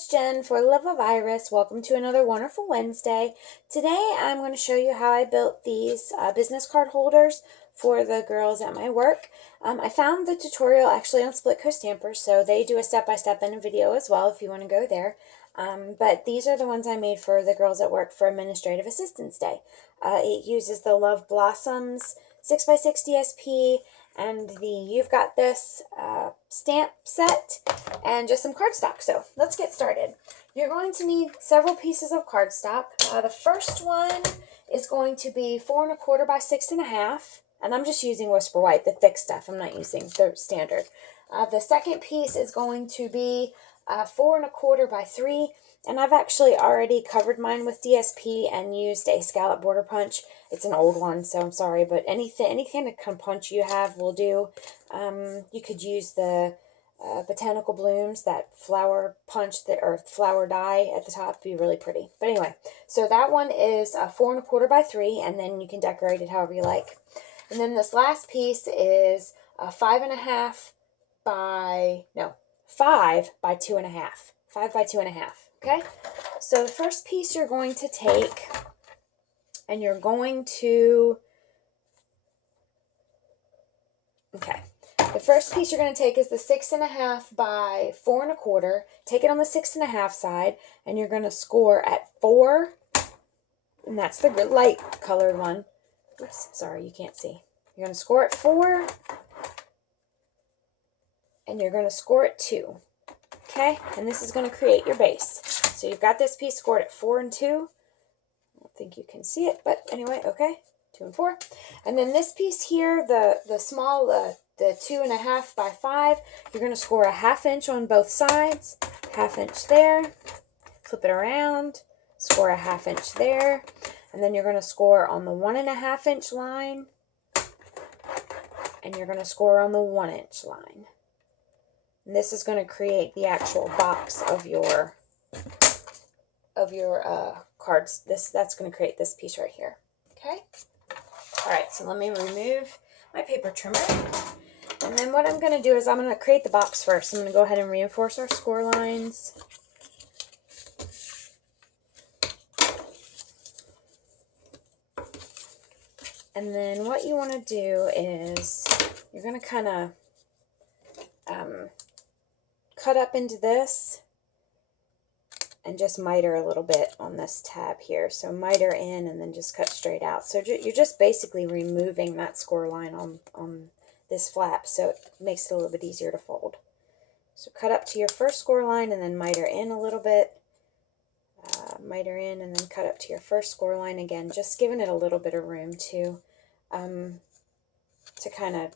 it's Jen for Love of Iris. Welcome to another wonderful Wednesday. Today I'm going to show you how I built these business card holders for the girls at my work. I found the tutorial actually on Split Coast Stampers, so they do a step-by-step in a video as well if you want to go there. But these are the ones I made for the girls at work for Administrative Assistance Day. It uses the Love Blossoms 6x6 DSP and the You've Got This stamp set and just some cardstock. So let's get started. You're going to need several pieces of cardstock. The first one is going to be 4 1/4 by 6 1/2, and I'm just using Whisper White, the thick stuff. I'm not using the standard. The second piece is going to be 4 1/4 by 3, and I've actually already covered mine with DSP and used a scallop border punch. It's an old one, so I'm sorry, but any kind of punch you have will do. You could use the Botanical Blooms, that flower punch or flower die at the top, be really pretty. But anyway, so that one is 4 1/4 by 3, and then you can decorate it however you like. And then this last piece is 5 by 2 1/2. 5 by 2 1/2. Okay, so the first piece you're going to take, and you're going to, the first piece you're going to take is the 6 1/2 by 4 1/4. Take it on the 6 1/2 side, and you're going to score at 4, and that's the light colored one. Oops, sorry, you can't see. You're going to score at 4, and you're going to score at 2. Okay, and this is going to create your base. So you've got this piece scored at 4 and 2. I don't think you can see it, but anyway, okay, 2 and 4. And then this piece here, the small, the 2 1/2 by 5, you're going to score a 1/2 inch on both sides, 1/2 inch there, flip it around, score a 1/2 inch there, and then you're going to score on the 1 1/2 inch line, and you're going to score on the 1 inch line. And this is going to create the actual box of your cards. That's going to create this piece right here. Okay. All right. So let me remove my paper trimmer, and then what I'm going to do is I'm going to create the box first. I'm going to go ahead and reinforce our score lines. And then what you want to do is you're going to kind of cut up into this and just miter a little bit on this tab here. So miter in and then just cut straight out. So you're just basically removing that score line on this flap, so it makes it a little bit easier to fold. So cut up to your first score line and then miter in a little bit. Miter in and then cut up to your first score line again, just giving it a little bit of room to kind of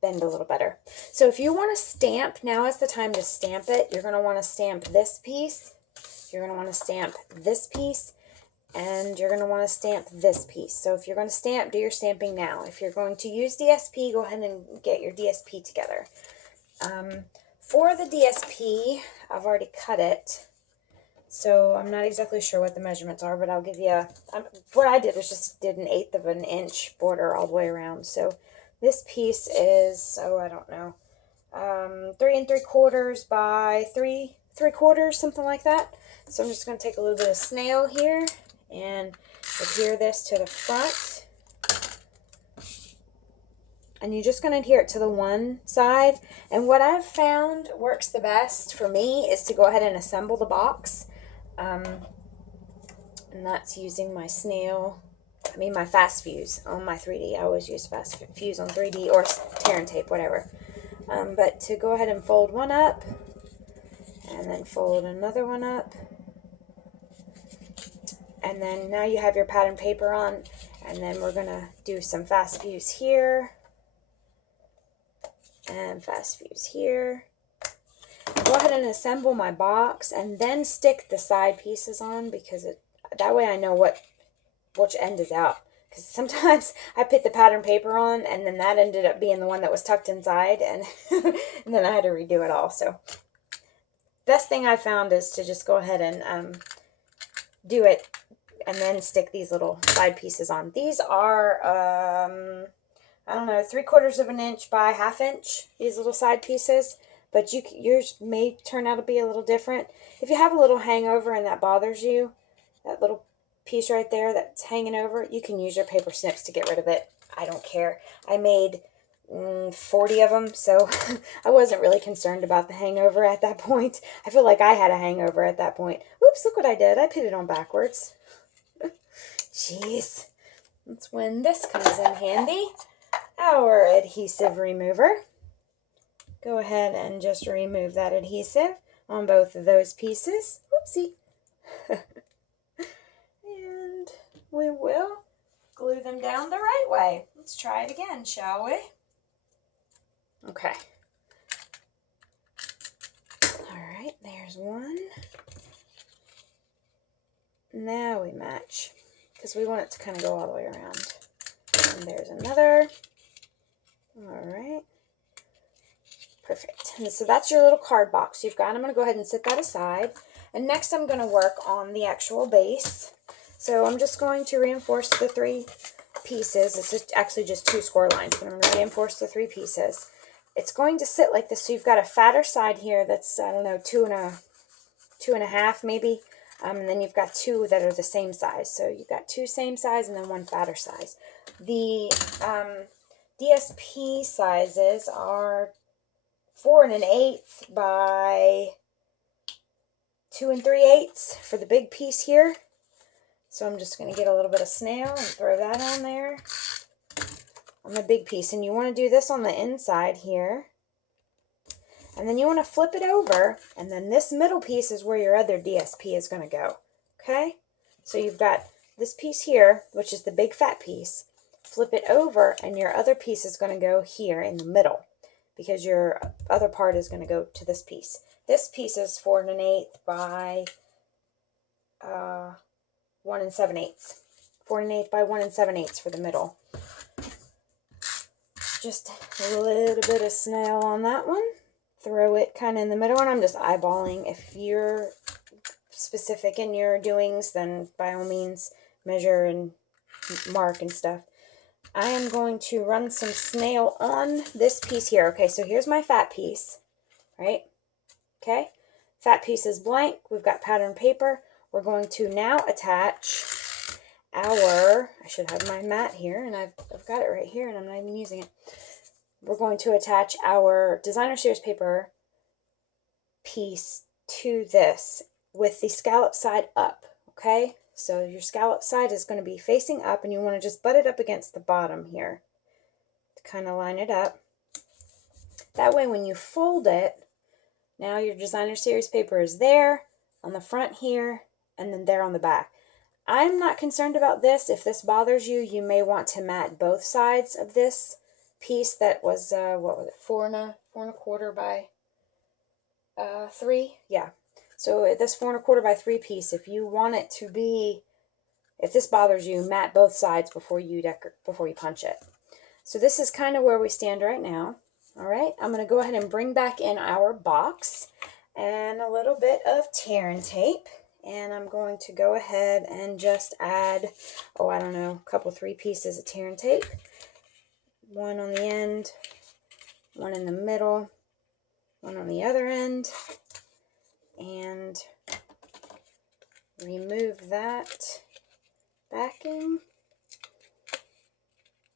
bend a little better. So if you want to stamp, now is the time to stamp it. You're going to want to stamp this piece, you're going to want to stamp this piece, and you're going to want to stamp this piece. So if you're going to stamp, do your stamping now. If you're going to use DSP, go ahead and get your DSP together. For the DSP, I've already cut it, so I'm not exactly sure what the measurements are, but I'll give you what I did was just did an 1/8 of an inch border all the way around. So this piece is, oh, I don't know, 3 3/4 by 3 3/4, something like that. So I'm just going to take a little bit of snail here and adhere this to the front. And you're just going to adhere it to the one side. And what I've found works the best for me is to go ahead and assemble the box. And that's using my my fast fuse on my 3D. I always use fast fuse on 3D or tear and tape, whatever. But to go ahead and fold one up, and then fold another one up, and then now you have your pattern paper on, and then we're going to do some fast fuse here, and fast fuse here. Go ahead and assemble my box, and then stick the side pieces on, because that way I know which end is out. Because sometimes I put the pattern paper on, and then that ended up being the one that was tucked inside, and, and then I had to redo it all. So best thing I found is to just go ahead and do it, and then stick these little side pieces on. These are, I don't know, 3/4 of an inch by 1/2 inch, these little side pieces. but yours may turn out to be a little different. If you have a little hangover and that bothers you, that little piece right there that's hanging over, you can use your paper snips to get rid of it. I don't care. I made 40 of them, so I wasn't really concerned about the hangover at that point. I feel like I had a hangover at that point. Oops, look what I did. I put it on backwards. Jeez. That's when this comes in handy. Our adhesive remover. Go ahead and just remove that adhesive on both of those pieces. Whoopsie. And we will glue them down the right way. Let's try it again, shall we? Okay. Alright, there's one. Now we match, because we want it to kind of go all the way around. And there's another. Alright. Perfect. And so that's your little card box you've got. I'm going to go ahead and set that aside. And next I'm going to work on the actual base. So I'm just going to reinforce the 3 pieces. It's actually just 2 score lines, but I'm going to reinforce the 3 pieces. It's going to sit like this. So you've got a fatter side here that's, I don't know, 2.5 maybe. And then you've got 2 that are the same size. So you've got 2 same size and then 1 fatter size. The DSP sizes are 4 1/8 by 2 3/8 for the big piece here. So I'm just going to get a little bit of snail and throw that on there on the big piece. And you want to do this on the inside here. And then you want to flip it over, and then this middle piece is where your other DSP is going to go. Okay? So you've got this piece here, which is the big fat piece. Flip it over, and your other piece is going to go here in the middle, because your other part is going to go to this piece. This piece is 4 1/8 by 1 7/8. 4 1/8 by 1 7/8 for the middle. Just a little bit of snail on that one. Throw it kind of in the middle, and I'm just eyeballing. If you're specific in your doings, then by all means measure and mark and stuff. I am going to run some snail on this piece here. Okay, so here's my fat piece, right? Okay, fat piece is blank. We've got pattern paper. We're going to now attach our, I should have my mat here, and I've got it right here, and I'm not even using it. We're going to attach our designer series paper piece to this with the scallop side up, okay? So your scallop side is going to be facing up, and you want to just butt it up against the bottom here to kind of line it up. That way when you fold it, now your designer series paper is there on the front here, and then there on the back. I'm not concerned about this. If this bothers you, you may want to mat both sides of this piece that was, what was it, 4 1/4 by 3? Yeah. So this 4 1/4 by 3 piece, if you want it to be, if this bothers you, mat both sides before you punch it. So this is kind of where we stand right now. All right, I'm going to go ahead and bring back in our box and a little bit of tear and tape. And I'm going to go ahead and just add, oh, I don't know, a couple, 3 pieces of tear and tape. One on the end, one in the middle, one on the other end, and remove that backing.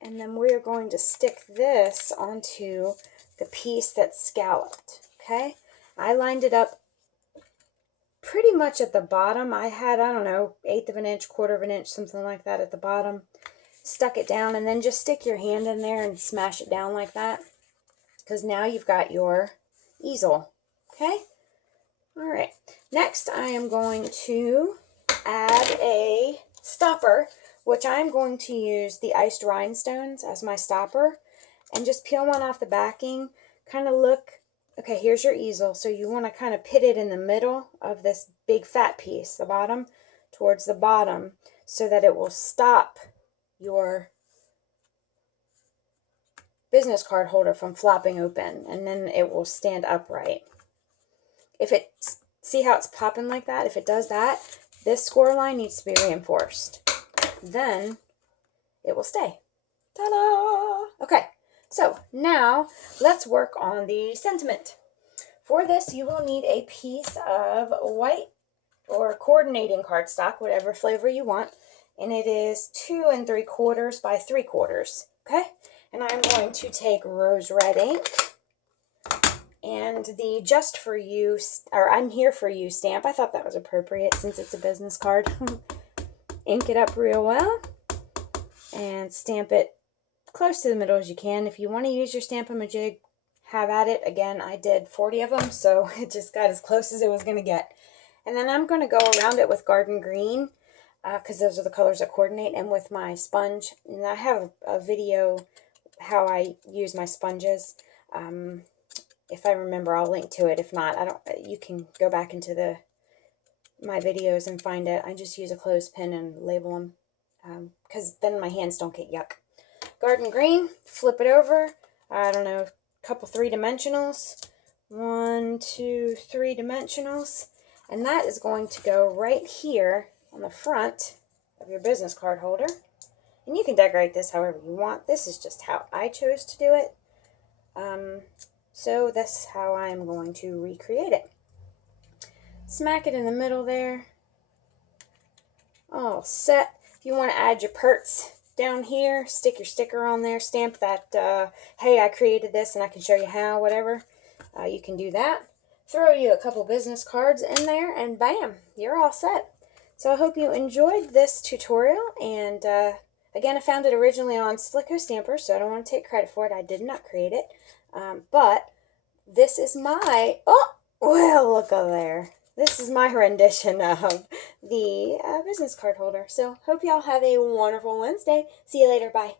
And then we are going to stick this onto the piece that's scalloped, okay? I lined it up pretty much at the bottom. I had, I don't know, 1/8 of an inch, 1/4 of an inch, something like that at the bottom. Stuck it down, and then just stick your hand in there and smash it down like that, because now you've got your easel. Okay? All right. Next, I am going to add a stopper, which I'm going to use the iced rhinestones as my stopper, and just peel one off the backing. Kind of look, okay, here's your easel, so you want to kind of pit it in the middle of this big fat piece, the bottom, towards the bottom, so that it will stop your business card holder from flopping open, and then it will stand upright. If it, see how it's popping like that? If it does that, this score line needs to be reinforced. Then it will stay. Ta-da! Okay, so now let's work on the sentiment. For this, you will need a piece of white or coordinating cardstock, whatever flavor you want, and it is 2 3/4 by 3/4. Okay, and I'm going to take rose red ink and the Just For You, or I'm Here For You stamp. I thought that was appropriate since it's a business card. Ink it up real well and stamp it close to the middle as you can. If you want to use your Stamp-A-Majig, have at it. Again, I did 40 of them, so it just got as close as it was going to get. And then I'm going to go around it with Garden Green, because those are the colors that coordinate, and with my sponge. And I have a video how I use my sponges. If I remember, I'll link to it. If not, you can go back into my videos and find it. I just use a clothespin and label them, because then my hands don't get yuck. Garden Green, flip it over. I don't know, a couple 3-dimensionals. 1, 2, 3 dimensionals. And that is going to go right here on the front of your business card holder. And you can decorate this however you want. This is just how I chose to do it. So that's how I'm going to recreate it. Smack it in the middle there. All set. If you want to add your perts down here, stick your sticker on there, stamp that, hey, I created this and I can show you how, whatever. You can do that. Throw you a couple business cards in there, and bam, you're all set. So I hope you enjoyed this tutorial, and again, I found it originally on Slicko Stamper, so I don't want to take credit for it. I did not create it, but this is my, oh, well, look over there. This is my rendition of the business card holder. So hope y'all have a wonderful Wednesday. See you later. Bye.